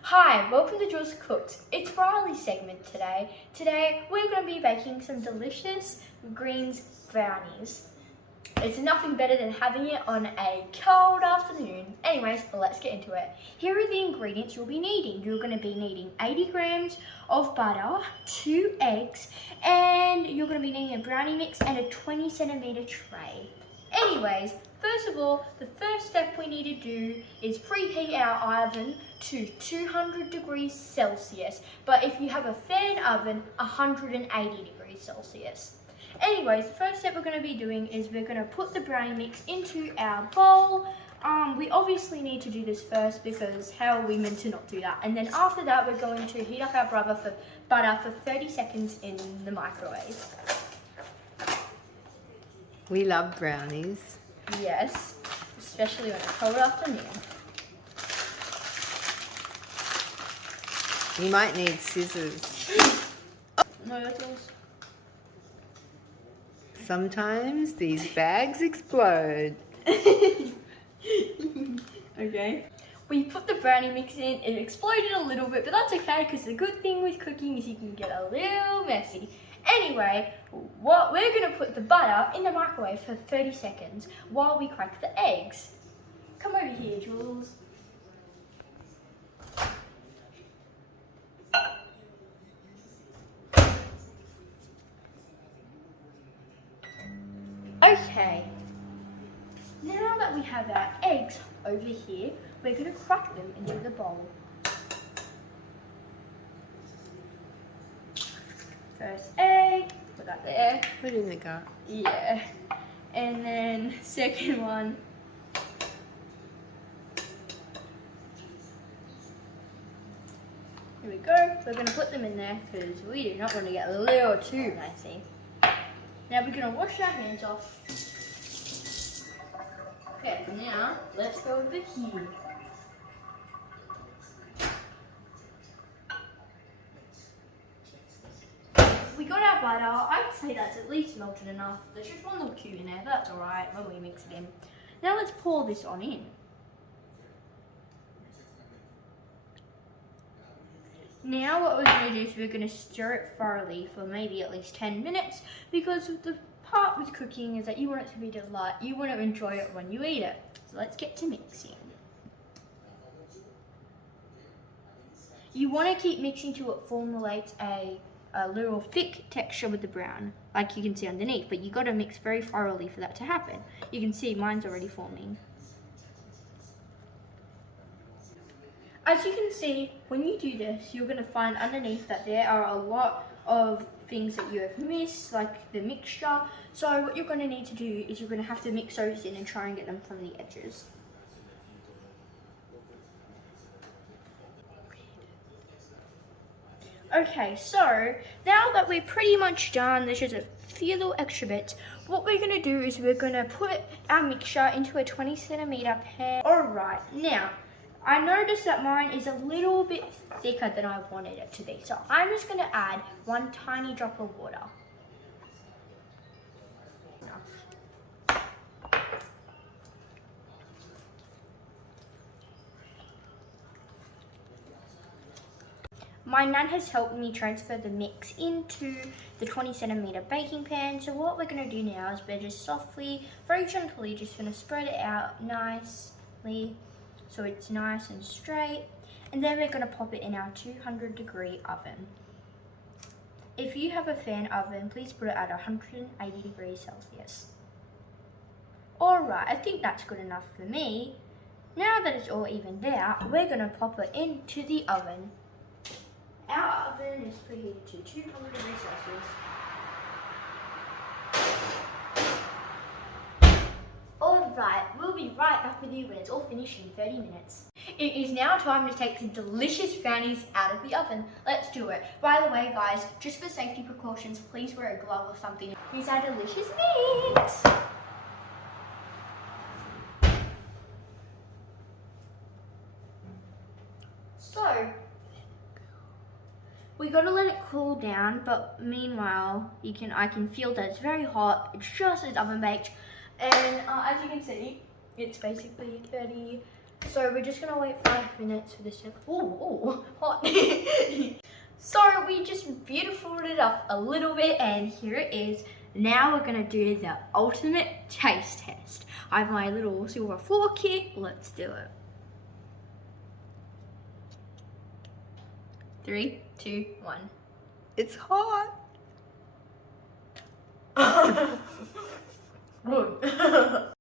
Hi, welcome to Jules Cooks. It's Riley's segment today. Today we're going to be baking some delicious greens brownies. It's nothing better than having it on a cold afternoon. Anyways, let's get into it. Here are the ingredients you'll be needing. You're going to be needing 80 grams of butter, 2 eggs, and you're going to be needing a brownie mix and a 20 centimeter tray. Anyways, first of all, the first step we need to do is preheat our oven to 200 degrees Celsius. But if you have a fan oven, 180 degrees Celsius. Anyways, the first step we're going to be doing is we're going to put the brownie mix into our bowl. We obviously need to do this first because how are we meant to not do that? And then after that, we're going to heat up our butter for 30 seconds in the microwave. We love brownies. Yes, especially on a cold afternoon. You might need scissors. No, that's all. Sometimes these bags explode. Okay. We put the brownie mix in, it exploded a little bit, but that's okay because the good thing with cooking is you can get a little messy. Anyway, we're going to put the butter in the microwave for 30 seconds while we crack the eggs. Come over here, Jules. Okay, now that we have our eggs over here, we're going to crack them into the bowl. First egg, put that there. Put in the gut. Yeah, and then second one. Here we go. We're going to put them in there because we do not want to get a little too messy. Now we're going to wash our hands off. Okay, now let's go over here. We got our butter. I'd say that's at least melted enough. There's just one little cube in there, but that's alright when we mix it in. Now let's pour this on in. Now what we're going to do is we're going to stir it thoroughly for maybe at least 10 minutes because the part with cooking is that you want it to be a delight. You want to enjoy it when you eat it. So let's get to mixing. You want to keep mixing till it formulates a little thick texture with the brown, like you can see underneath, but you got to mix very thoroughly for that to happen. You can see mine's already forming. As you can see, when you do this, you're going to find underneath that there are a lot of things that you have missed, like the mixture. So what you're going to need to do is you're going to have to mix those in and try and get them from the edges. Okay, so now that we're pretty much done, there's just a few little extra bits. What we're going to do is we're going to put our mixture into a 20 centimeter pan. Alright, now, I noticed that mine is a little bit thicker than I wanted it to be. So I'm just going to add one tiny drop of water. My nan has helped me transfer the mix into the 20 centimeter baking pan. So what we're going to do now is we're just softly, very gently, just going to spread it out nicely so it's nice and straight. And then we're going to pop it in our 200 degree oven. If you have a fan oven, please put it at 180 degrees Celsius. Alright, I think that's good enough for me. Now that it's all evened out, we're going to pop it into the oven. Our oven is preheated to 200 degrees Celsius. Alright, we'll be right back with you when it's all finished in 30 minutes. It is now time to take some delicious brownies out of the oven. Let's do it. By the way guys, just for safety precautions, please wear a glove or something. Here's our delicious mix. So, we gotta let it cool down, but meanwhile, I can feel that it's very hot. It's just as oven baked, and as you can see, it's basically 30 So we're just gonna wait 5 minutes for this to. Ooh, hot. So we just beautified it up a little bit, and here it is. Now we're gonna do the ultimate taste test. I have my little silver fork here. Let's do it. 3, 2, 1. It's hot. Good.